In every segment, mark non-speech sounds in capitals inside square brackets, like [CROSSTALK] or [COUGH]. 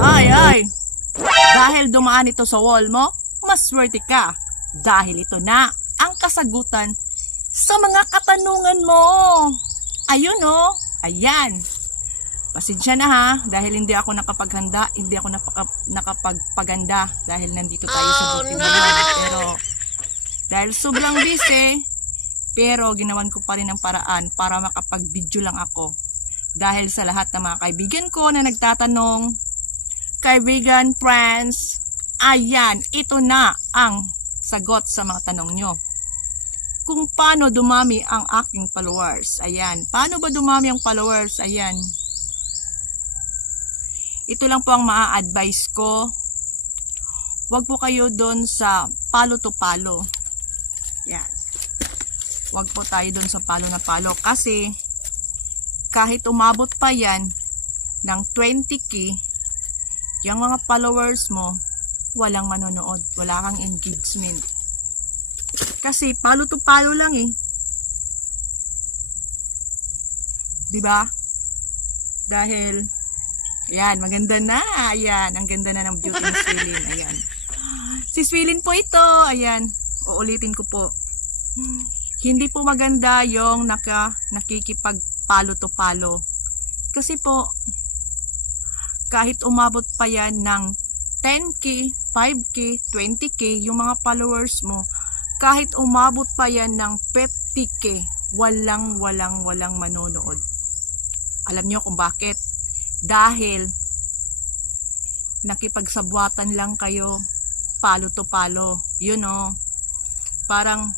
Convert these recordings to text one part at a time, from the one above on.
Ay, ay! Dahil dumaan ito sa wall mo, maswerte ka. Dahil ito na ang kasagutan sa mga katanungan mo. Ayun oh, ayan. Pasensya na ha, dahil hindi ako nakapaghanda, hindi ako napaka, nakapagpaganda dahil nandito tayo sa Bukid Pero dahil sobrang busy, pero ginawan ko pa rin ang paraan para makapag-video lang ako. Dahil sa lahat ng mga kaibigan ko na nagtatanong, kaibigan, friends, ayan, ito na ang sagot sa mga tanong nyo. Kung paano dumami ang aking followers. Ayan. Paano ba dumami ang followers? Ayan. Ito lang po ang maa-advise ko. Huwag po kayo doon sa palo to palo. Yan. Huwag po tayo doon sa palo na palo. Kasi, kahit umabot pa yan ng 20k, yung mga followers mo, walang manonood. Wala kang engagement. Kasi, palo to palo lang eh. 'Di ba? Dahil, Ayan, maganda na. Ayan, ang ganda na ng beauty ni Swilin. Ayan. [GASPS] Si Swilin po ito. Ayan, uulitin ko po. Hindi po maganda yung naka, nakikipag palo to palo. Kasi po, kahit umabot pa yan ng 10k, 5k, 20k, yung mga followers mo, kahit umabot pa yan ng 50k, walang, walang, walang manonood. Alam niyo kung bakit? Dahil nakipagsabwatan lang kayo palo to palo. Yun know, parang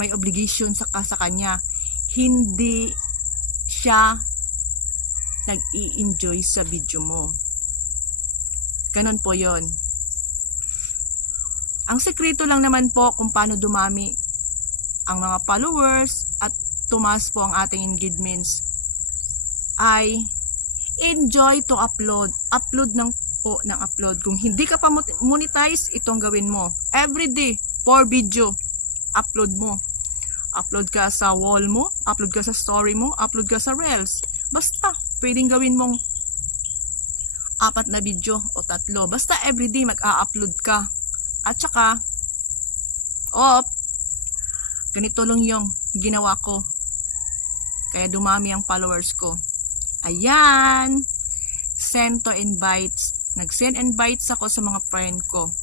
may obligation sa, sa kanya. Hindi siya nag-i-enjoy sa video mo. Ganon po yon. Ang sekreto lang naman po kung paano dumami ang mga followers at tumas po ang ating engagements ay enjoy to upload. Upload ng po ng upload. Kung hindi ka pa monetize, itong gawin mo. Every day, for video, upload mo. Upload ka sa wall mo, upload ka sa story mo, upload ka sa reels. Basta, pwedeng gawin mong apat na video o tatlo. Basta everyday mag-a-upload ka. At saka, op, ganito lang yung ginawa ko. Kaya dumami ang followers ko. Ayan. Send to invites. Nag-send invites ako sa mga friend ko.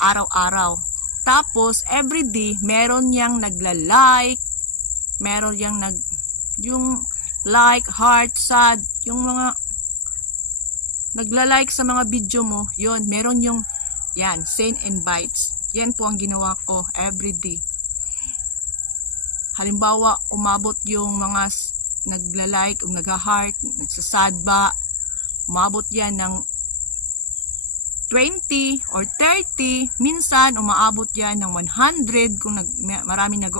Araw-araw. Tapos, everyday, meron yang nagla-like. Meron yang nag... Yung like, heart, sad. Yung mga... Nagla-like sa mga video mo. yon meron yung... Yan, send invites. Yan po ang ginawa ko everyday. Halimbawa, umabot yung mga nagla-like o nag-heart, nagsasad ba, umabot yan ng 20 or 30, minsan umaabot yan ng 100 kung nag, maraming nag,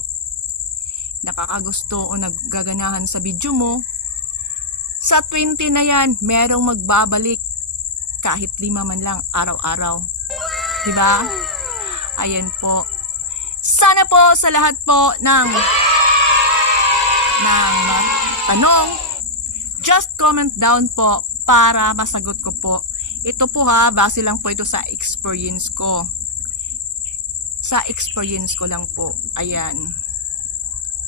nakakagusto o naggaganahan sa video mo. Sa 20 na yan, merong magbabalik kahit lima man lang araw-araw. Diba? Ayan po. Sana po sa lahat po ng ng tanong, just comment down po para masagot ko po. Ito po ha, base lang po ito sa experience ko. Sa experience ko lang po. Ayan.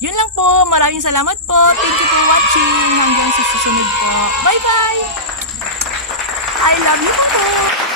Yun lang po. Maraming salamat po. Thank you for watching. Hanggang sa susunod po. Bye-bye! I love you po!